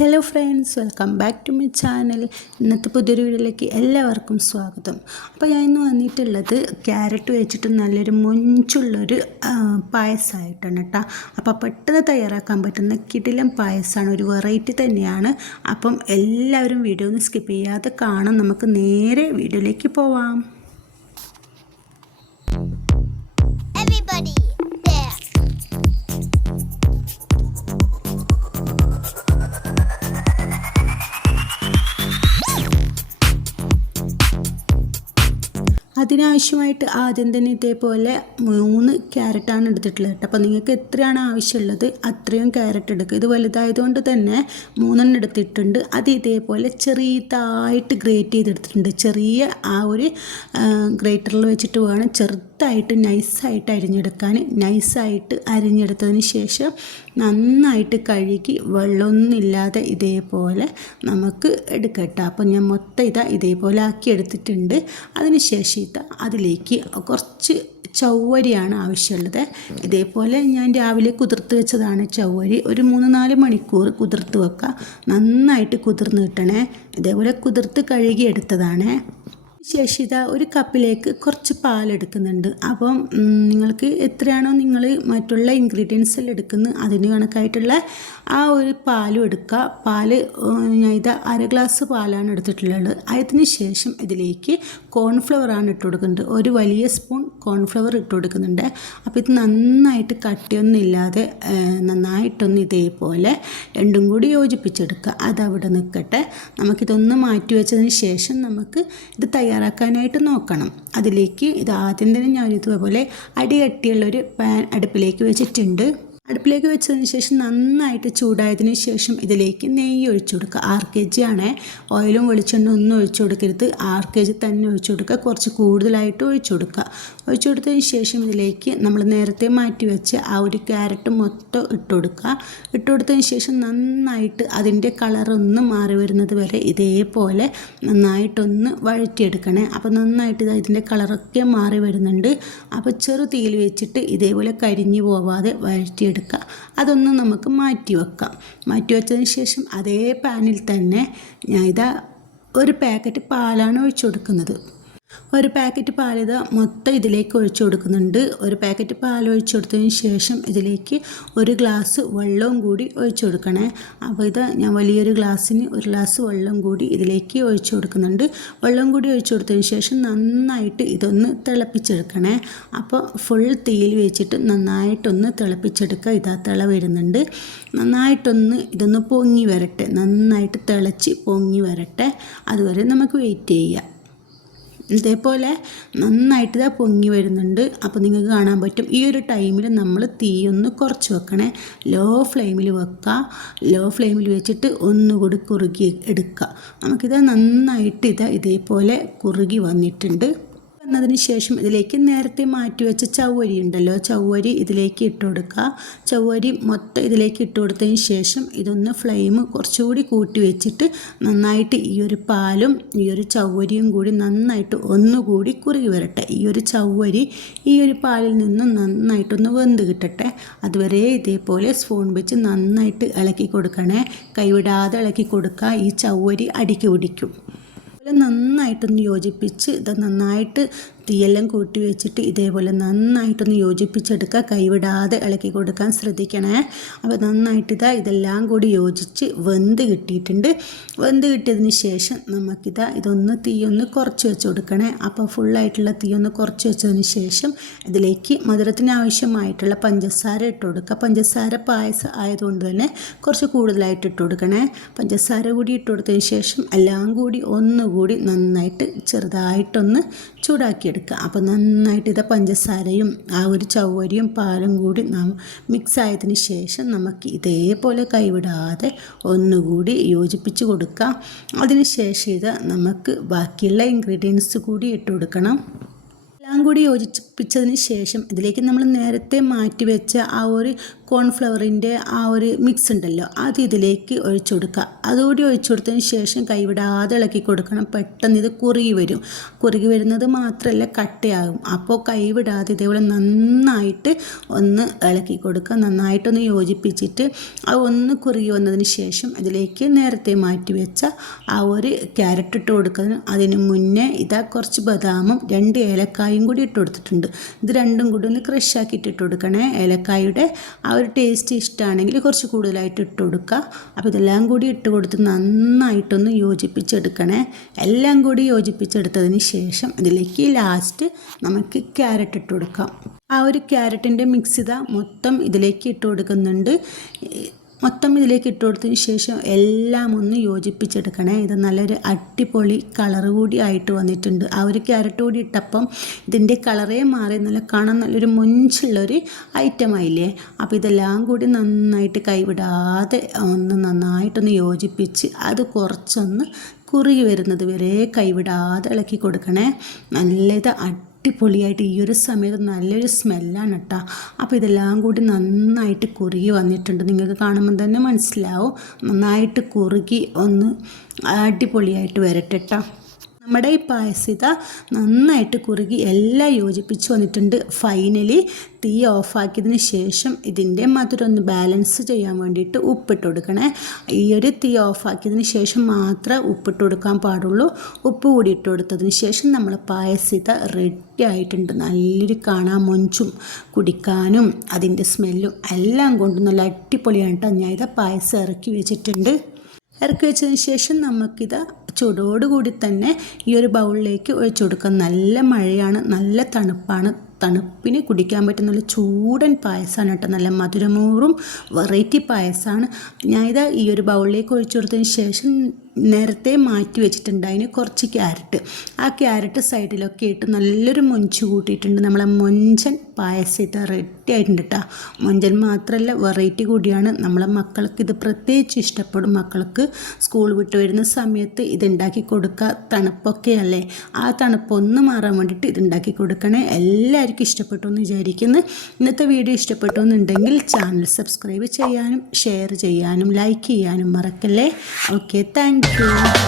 Hello friends welcome back to my channel ഇന്നത്തെ പുതിയൊരു വീഡിയോയിലേക്ക് എല്ലാവർക്കും സ്വാഗതം. അപ്പോൾ ഞാൻ ഇന്ന് വന്നിട്ടുള്ളത് ക്യാരറ്റ് വെച്ചിട്ട് നല്ലൊരു മൊഞ്ചുള്ളൊരു പായസമായിട്ടാണ് കേട്ടോ അപ്പോൾ പെട്ടെന്ന് തയ്യാറാക്കാൻ പറ്റുന്ന കിടിലം പായസമാണ് ഒരു വെറൈറ്റി തന്നെയാണ്. അപ്പം എല്ലാവരും വീഡിയോ ഒന്ന് സ്കിപ്പ് ചെയ്യാതെ കാണാം. നമുക്ക് നേരെ വീഡിയോയിലേക്ക് പോവാം. അതിനാവശ്യമായിട്ട് ആദ്യം തന്നെ ഇതേപോലെ മൂന്ന് ക്യാരറ്റാണ് എടുത്തിട്ടുള്ളത് കേട്ടോ. അപ്പോൾ നിങ്ങൾക്ക് എത്രയാണ് ആവശ്യമുള്ളത് അത്രയും ക്യാരറ്റ് എടുക്കുക. ഇത് വലുതായതുകൊണ്ട് തന്നെ മൂന്നെണ്ണം എടുത്തിട്ടുണ്ട്. അത് ഇതേപോലെ ചെറിയതായിട്ട് ഗ്രേറ്റ് ചെയ്തെടുത്തിട്ടുണ്ട്. ചെറിയ ആ ഒരു ഗ്രേറ്ററിൽ വെച്ചിട്ട് വേണം ചെറുതായിട്ട് നൈസായിട്ട് അരിഞ്ഞെടുക്കാൻ നൈസായിട്ട് അരിഞ്ഞെടുത്തതിന് ശേഷം നന്നായിട്ട് കഴുകി വെള്ളമൊന്നുമില്ലാതെ ഇതേപോലെ നമുക്ക് എടുക്കട്ടെ. അപ്പം ഞാൻ മൊത്തം ഇതാ ഇതേപോലെ ആക്കി എടുത്തിട്ടുണ്ട്. അതിന് ശേഷം ഇതാ അതിലേക്ക് കുറച്ച് ചവ്വരിയാണ് ആവശ്യമുള്ളത്. ഇതേപോലെ ഞാൻ രാവിലെ കുതിർത്ത് വെച്ചതാണ് ചവ്വരി. ഒരു മൂന്ന് നാല് മണിക്കൂർ കുതിർത്ത് വെക്കുക നന്നായിട്ട് കുതിർന്ന് കിട്ടണേ. ഇതേപോലെ കുതിർത്ത് കഴുകി എടുത്തതാണ് ശേഷം ഇതാ ഒരു കപ്പിലേക്ക് കുറച്ച് പാലെടുക്കുന്നുണ്ട്. അപ്പം നിങ്ങൾക്ക് എത്രയാണോ നിങ്ങൾ മറ്റുള്ള ഇൻഗ്രീഡിയൻസ് എല്ലാം എടുക്കുന്നത് അതിന് കണക്കായിട്ടുള്ള ആ ഒരു പാലും എടുക്കുക. പാൽ ഞാൻ ഇത് അര ഗ്ലാസ് പാലാണ് എടുത്തിട്ടുള്ളത്. അതിന് ശേഷം ഇതിലേക്ക് കോൺഫ്ലവർ ആണ് ഇട്ട് കൊടുക്കുന്നത്. ഒരു വലിയ സ്പൂൺ കോൺഫ്ലവർ ഇട്ട് കൊടുക്കുന്നുണ്ട്. അപ്പോൾ ഇത് നന്നായിട്ട് കട്ടിയൊന്നുമില്ലാതെ നന്നായിട്ടൊന്ന് ഇതേപോലെ രണ്ടും കൂടി യോജിപ്പിച്ചെടുക്കുക. അതവിടെ നിൽക്കട്ടെ നമുക്കിതൊന്ന് മാറ്റി വെച്ചതിന് ശേഷം നമുക്ക് ഇത് തയ്യാറാക്കാനായിട്ട് നോക്കണം. അതിലേക്ക് ഇത് ആദ്യം തന്നെ ഞാനിതുപോലെ അടികട്ടിയുള്ളൊരു പാൻ അടുപ്പിലേക്ക് വെച്ചിട്ടുണ്ട്. അടുപ്പിലേക്ക് വെച്ചതിന് ശേഷം നന്നായിട്ട് ചൂടായതിന് ശേഷം ഇതിലേക്ക് നെയ്യ് ഒഴിച്ചു കൊടുക്കുക. ആർ കെ ജി ആണ്. ഓയിലും വെളിച്ചെണ്ണ ഒന്നും ഒഴിച്ചു കൊടുക്കരുത്. ആർ കെ ജി തന്നെ ഒഴിച്ചു കൊടുക്കുക. കുറച്ച് കൂടുതലായിട്ട് ഒഴിച്ചു കൊടുക്കുക. ഒഴിച്ചു കൊടുത്തതിന് ശേഷം ഇതിലേക്ക് നമ്മൾ നേരത്തെ മാറ്റി വെച്ച് ആ ഒരു ക്യാരറ്റ് മൊത്തം ഇട്ട് കൊടുക്കുക. ഇട്ട് കൊടുത്തതിന് ശേഷം നന്നായിട്ട് അതിന്റെ കളറൊന്ന് മാറി വരുന്നത് വരെ ഇതേപോലെ നന്നായിട്ടൊന്ന് വഴറ്റിയെടുക്കണേ. അപ്പോൾ നന്നായിട്ട് ഇത് ഇതിന്റെ കളറൊക്കെ മാറി വരുന്നുണ്ട്. അപ്പോൾ ചെറു തീയിൽ വെച്ചിട്ട് ഇതേപോലെ കരിഞ്ഞു പോവാതെ വഴറ്റിയെടുക്കുക. അതൊന്ന് നമുക്ക് മാറ്റി വെക്കാം. മാറ്റി വെച്ചതിന് ശേഷം അതേ പാനിൽ തന്നെ ഞാൻ ഇതാ ഒരു പാക്കറ്റ് പാലാണ് ഒഴിച്ചു കൊടുക്കുന്നത്. ഒരു പാക്കറ്റ് പാലിത മൊത്തം ഇതിലേക്ക് ഒഴിച്ചു കൊടുക്കുന്നുണ്ട്. ഒരു പാക്കറ്റ് പാൽ ഒഴിച്ചു കൊടുത്തതിന് ശേഷം ഇതിലേക്ക് ഒരു ഗ്ലാസ് വെള്ളവും കൂടി ഒഴിച്ചു കൊടുക്കണേ. അപ്പോൾ ഇത് ഞാൻ വലിയൊരു ഗ്ലാസ്സിന് ഒരു ഗ്ലാസ് വെള്ളം കൂടി ഇതിലേക്ക് ഒഴിച്ചു കൊടുക്കുന്നുണ്ട്. വെള്ളം കൂടി ഒഴിച്ചു കൊടുത്തതിന് ശേഷം നന്നായിട്ട് ഇതൊന്ന് തിളപ്പിച്ചെടുക്കണേ. അപ്പോൾ ഫുൾ തീയിൽ വെച്ചിട്ട് നന്നായിട്ടൊന്ന് തിളപ്പിച്ചെടുക്കുക. ഇതാ തിള വരുന്നുണ്ട്. നന്നായിട്ടൊന്ന് ഇതൊന്ന് പൊങ്ങി വരട്ടെ. നന്നായിട്ട് തിളച്ച് പൊങ്ങി വരട്ടെ. അതുവരെ നമുക്ക് വെയിറ്റ് ചെയ്യാം. ഇതേപോലെ നന്നായിട്ട് ഇതാ പൊങ്ങി വരുന്നുണ്ട്. അപ്പോൾ നിങ്ങൾക്ക് കാണാൻ പറ്റും. ഈ ഒരു ടൈമിൽ നമ്മൾ തീ ഒന്ന് കുറച്ച് വെക്കണേ. ലോ ഫ്ലെയിമിൽ വെക്കുക ലോ ഫ്ലെയിമിൽ വെച്ചിട്ട് ഒന്നുകൂടി കുറുകി എടുക്കുക നമുക്കിത് നന്നായിട്ട് ഇതാ ഇതേപോലെ കുറുകി വന്നിട്ടുണ്ട്. വന്നതിന് ശേഷം ഇതിലേക്ക് നേരത്തെ മാറ്റി വെച്ച ചവ്വരി ഉണ്ടല്ലോ. ചവ്വരി ഇതിലേക്ക് ഇട്ട് കൊടുക്കുക. ചവ്വരി മൊത്തം ഇതിലേക്ക് ഇട്ട് കൊടുത്തതിന് ശേഷം ഇതൊന്ന് ഫ്ലെയിം കുറച്ചുകൂടി കൂട്ടി വെച്ചിട്ട് നന്നായിട്ട് ഈ ഒരു പാലും ഈ ഒരു ചവ്വരിയും കൂടി നന്നായിട്ട് ഒന്നുകൂടി കുറുകി വരട്ടെ. ഈ ഒരു ചവ്വരി ഈ ഒരു പാലിൽ നിന്ന് നന്നായിട്ടൊന്ന് വെന്ത് കിട്ടട്ടെ. അതുവരെ ഇതേപോലെ സ്പൂൺ വെച്ച് നന്നായിട്ട് ഇളക്കി കൊടുക്കണേ. കൈവിടാതെ ഇളക്കി കൊടുക്കുക. ഈ ചവ്വരി അടിക്ക് പിടിക്കും. നന്നായിട്ടൊന്ന് യോജിപ്പിച്ച് ഇത് നന്നായിട്ട് തീയെല്ലാം കൂട്ടി വെച്ചിട്ട് ഇതേപോലെ നന്നായിട്ടൊന്ന് യോജിപ്പിച്ചെടുക്കുക. കൈവിടാതെ ഇളക്കി കൊടുക്കാൻ ശ്രദ്ധിക്കണേ. അപ്പോൾ നന്നായിട്ട് ഇതാ ഇതെല്ലാം കൂടി യോജിച്ച് വെന്ത് കിട്ടിയിട്ടുണ്ട്. വെന്ത് കിട്ടിയതിന് ശേഷം നമുക്കിതാ ഇതൊന്ന് തീയൊന്ന് കുറച്ച് വെച്ച് കൊടുക്കണേ. അപ്പോൾ ഫുള്ളായിട്ടുള്ള തീയൊന്ന് കുറച്ച് വെച്ചതിന് ശേഷം ഇതിലേക്ക് മധുരത്തിന് ആവശ്യമായിട്ടുള്ള പഞ്ചസാര ഇട്ട് കൊടുക്കുക. പഞ്ചസാര പായസം ആയതുകൊണ്ട് തന്നെ കുറച്ച് കൂടുതലായിട്ട് ഇട്ട് കൊടുക്കണേ. പഞ്ചസാര കൂടി ഇട്ട് കൊടുത്തതിന് ശേഷം എല്ലാം കൂടി ഒന്നുകൂടി നന്നായിട്ട് ചെറുതായിട്ടൊന്ന് ചൂടാക്കിയെടുക്കുക. അപ്പോൾ നന്നായിട്ട് ഇത് പഞ്ചസാരയും ആ ഒരു ചവ്വരിയും പാലും കൂടി നാം മിക്സ് ആയതിന് ശേഷം നമുക്ക് ഇതേപോലെ കൈവിടാതെ ഒന്നുകൂടി യോജിപ്പിച്ച് കൊടുക്കാം അതിന് ശേഷം ഇത് നമുക്ക് ബാക്കിയുള്ള ഇൻഗ്രീഡിയൻസ് കൂടി ഇട്ട് കൊടുക്കണം. എല്ലാം കൂടി യോജിപ്പിച്ചതിന് ശേഷം ഇതിലേക്ക് നമ്മൾ നേരത്തെ മാറ്റി വെച്ച ആ ഒരു കോൺഫ്ലവറിന്റെ ആ ഒരു മിക്സ് ഉണ്ടല്ലോ അത് ഇതിലേക്ക് ഒഴിച്ചു കൊടുക്കുക. അതുകൂടി ഒഴിച്ചു കൊടുത്തതിന് ശേഷം കൈവിടാതെ ഇളക്കി കൊടുക്കണം. പെട്ടെന്ന് ഇത് കുറുകി വരും. കുറുകി വരുന്നത് മാത്രമല്ല കട്ടയാകും. അപ്പോൾ കൈവിടാതെ ഇതേപോലെ നന്നായിട്ട് ഒന്ന് ഇളക്കി കൊടുക്കുക. നന്നായിട്ടൊന്ന് യോജിപ്പിച്ചിട്ട് അത് ഒന്ന് കുറുകി വന്നതിന് ശേഷം അതിലേക്ക് നേരത്തെ മാറ്റി വെച്ച ആ ഒരു ക്യാരറ്റ് ഇട്ട് കൊടുക്കുന്നതിന് അതിന് മുന്നേ ഇതാ കുറച്ച് ബദാമും രണ്ട് ഏലക്കായും കൂടി ഇട്ട് കൊടുത്തിട്ടുണ്ട്. ഇത് രണ്ടും കൂടി ഒന്ന് ക്രഷ് ആക്കിയിട്ട് ഇട്ട് കൊടുക്കണേ. ഏലക്കായുടെ ആ ഒരു ടേസ്റ്റ് ഇഷ്ടമാണെങ്കിൽ കുറച്ച് കൂടുതലായിട്ട് ഇട്ട് കൊടുക്കുക. അപ്പോൾ ഇതെല്ലാം കൂടി ഇട്ട് കൊടുത്ത് നന്നായിട്ടൊന്ന് യോജിപ്പിച്ചെടുക്കണേ. എല്ലാം കൂടി യോജിപ്പിച്ചെടുത്തതിന് ശേഷം ഇതിലേക്ക് ലാസ്റ്റ് നമുക്ക് ക്യാരറ്റ് ഇട്ട് കൊടുക്കാം. ആ ഒരു ക്യാരറ്റിന്റെ മിക്സ് ഇതാ മൊത്തം ഇതിലേക്ക് ഇട്ട് കൊടുക്കുന്നുണ്ട്. മൊത്തം ഇതിലേക്ക് ഇട്ട് കൊടുത്തതിന് ശേഷം എല്ലാം ഒന്ന് യോജിപ്പിച്ചെടുക്കണേ. ഇത് നല്ലൊരു അടിപൊളി കളർ കൂടി ആയിട്ട് വന്നിട്ടുണ്ട്. ആ ഒരു ക്യാരറ്റ് കൂടി ഇട്ടപ്പം ഇതിന്റെ കളറേ മാറി നല്ല കാണാൻ നല്ലൊരു മുഞ്ചുള്ളൊരു ആയില്ലേ? അപ്പോൾ ഇതെല്ലാം കൂടി നന്നായിട്ട് കൈവിടാതെ ഒന്ന് നന്നായിട്ടൊന്ന് യോജിപ്പിച്ച് അത് കുറച്ചൊന്ന് കുറുകി വരുന്നത് വരെ കൈവിടാതെ ഇളക്കി കൊടുക്കണേ. നല്ലത് അടിപൊളിയായിട്ട് ഈ ഒരു സമയത്ത് നല്ലൊരു സ്മെല്ലാണ് കേട്ടോ അപ്പോൾ ഇതെല്ലാം കൂടി നന്നായിട്ട് കുറുകി വന്നിട്ടുണ്ട്. നിങ്ങൾക്ക് കാണുമ്പോൾ തന്നെ മനസ്സിലാവും. നന്നായിട്ട് കുറുകി ഒന്ന് അടിപൊളിയായിട്ട് വരട്ടെ കേട്ടോ നമ്മുടെ ഈ പായസിത നന്നായിട്ട് കുറുകി എല്ലാം യോജിപ്പിച്ച് വന്നിട്ടുണ്ട്. ഫൈനലി തീ ഓഫാക്കിയതിന് ശേഷം ഇതിന്റെ മധുരം ഒന്ന് ബാലൻസ് ചെയ്യാൻ വേണ്ടിയിട്ട് ഉപ്പിട്ട് കൊടുക്കണേ. ഈ ഒരു തീ ഓഫാക്കിയതിന് ശേഷം മാത്രമേ ഉപ്പിട്ട് കൊടുക്കാൻ പാടുള്ളൂ. ഉപ്പ് കൂടി ഇട്ട് കൊടുത്തതിന് ശേഷം നമ്മൾ പായസിത റെഡി ആയിട്ടുണ്ട്. നല്ലൊരു കാണാൻ മൊഞ്ചും കുടിക്കാനും അതിന്റെ സ്മെല്ലും എല്ലാം കൊണ്ടും നല്ല അടിപൊളിയാണ് കേട്ടോ. ഞാൻ ഇത് പായസം ഇറക്കി വെച്ചിട്ടുണ്ട്. ഇറക്കി വെച്ചതിന് ശേഷം നമുക്കിത് ചൂടോടുകൂടി തന്നെ ഈ ഒരു ബൗളിലേക്ക് ഒഴിച്ചു കൊടുക്കാം. നല്ല മഴയാണ് നല്ല തണുപ്പാണ്. തണുപ്പിന് കുടിക്കാൻ പറ്റുന്ന നല്ല ചൂടൻ പായസമാണ് കേട്ടോ. നല്ല മധുരമൂറും വെറൈറ്റി പായസമാണ് ഞാനിത് ഈ ഒരു ബൗളിലേക്ക് ഒഴിച്ചു കൊടുത്തതിന് ശേഷം നേരത്തെ മാറ്റി വെച്ചിട്ടുണ്ട്. അതിന് കുറച്ച് ക്യാരറ്റ്. ആ ക്യാരറ്റ് സൈഡിലൊക്കെ ഇട്ട് നല്ലൊരു മൊഞ്ച് കൂട്ടിയിട്ടുണ്ട്. നമ്മളെ മൊഞ്ചൻ പായസം ഇത് റെഡി ആയിട്ടുണ്ട് കേട്ടോ മൊഞ്ചൻ മാത്രമല്ല വെറൈറ്റി കൂടിയാണ്. നമ്മളെ മക്കൾക്ക് ഇത് പ്രത്യേകിച്ച് ഇഷ്ടപ്പെടും. മക്കൾക്ക് സ്കൂൾ വിട്ട് വരുന്ന സമയത്ത് ഇതുണ്ടാക്കി കൊടുക്കുക തണുപ്പൊക്കെ അല്ലേ? ആ തണുപ്പൊന്ന് മാറാൻ വേണ്ടിയിട്ട് ഇതുണ്ടാക്കി കൊടുക്കണേ. എല്ലാവർക്കും ഇഷ്ടപ്പെട്ടു എന്ന് വിചാരിക്കുന്നു. ഇന്നത്തെ വീഡിയോ ഇഷ്ടപ്പെട്ടു എന്നുണ്ടെങ്കിൽ ചാനൽ സബ്സ്ക്രൈബ് ചെയ്യാനും ഷെയർ ചെയ്യാനും ലൈക്ക് ചെയ്യാനും മറക്കല്ലേ? Okay thank Thank you.